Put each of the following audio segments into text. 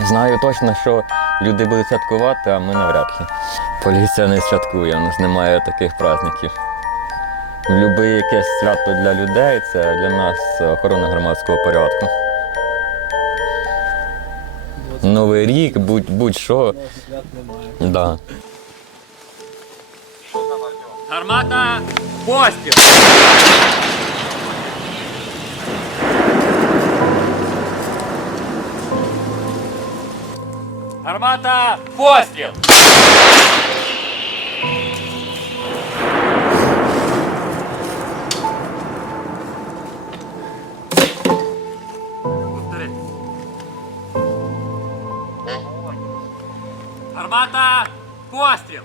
Знаю точно, що люди будуть святкувати, а ми навряд ли. Поліція не святкує, у нас немає таких праздників. Любе якесь свято для людей це для нас охорона громадського порядку. Новий рік, будь- будь-що. Свят немає. Да. Гармата, постріл! Гармата, постріл! Гармата! Постріл!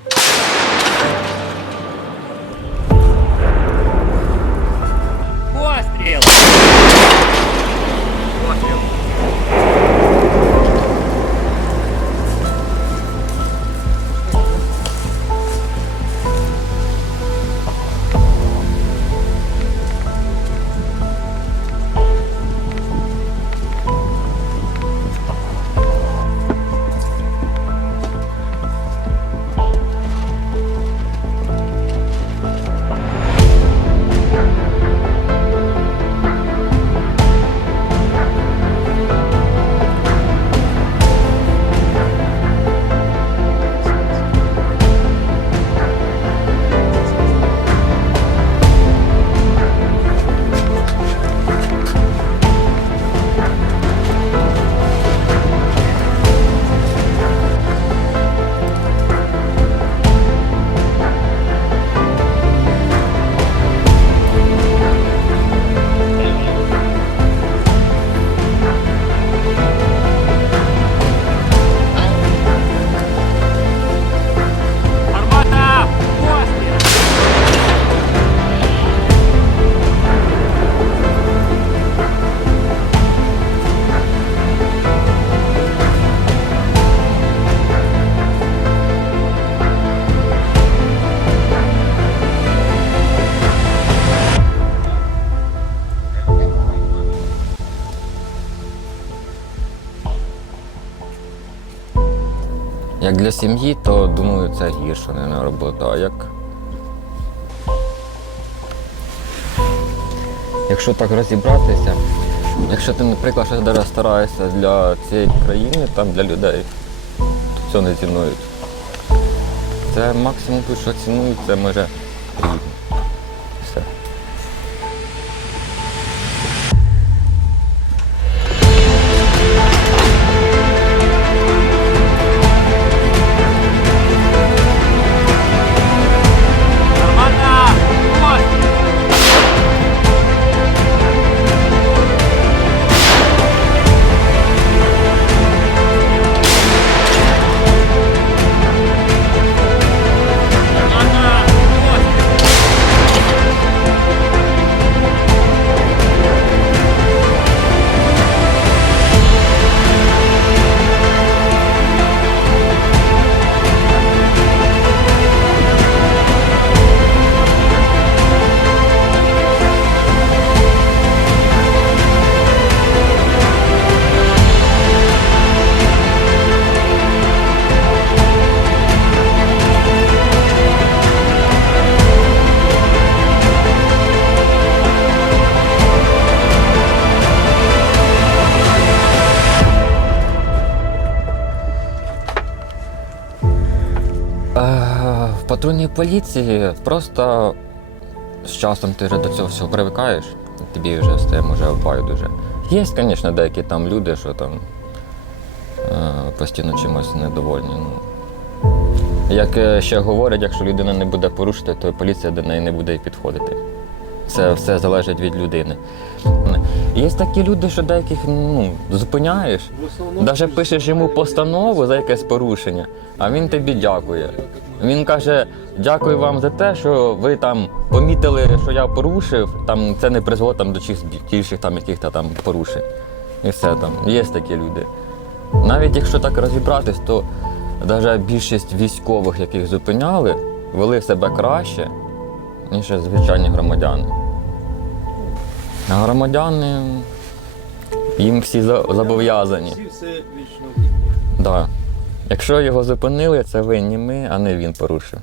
Як для сім'ї, то думаю, це гірше, не на робота. А як. Якщо так розібратися, якщо ти, наприклад, щось даже стараєшся для цієї країни, там для людей, то це не цінують. Це максимум що цінують, це може рівні. Патрульній поліції просто з часом ти вже до цього всього привикаєш, тобі вже стає може байдуже. Є, звісно, деякі там люди, що там е, постійно чимось недовольні. Ну. Як е, ще говорять, якщо людина не буде порушити, то поліція до неї не буде і підходити. Це все залежить від людини. Є такі люди, що деяких ну, зупиняєш, навіть пишеш йому постанову за якесь порушення, а він тобі дякує. Він каже: дякую вам за те, що ви там помітили, що я порушив. Там це не призвело там до більших там яких-то там порушень. І все там. Є такі люди. Навіть якщо так розібратись, то навіть більшість військових, яких зупиняли, вели себе краще, ніж звичайні громадяни. А громадяни їм всі зобов'язані. Всі все вічно. Да. Якщо його зупинили, це винні ми, а не він порушив.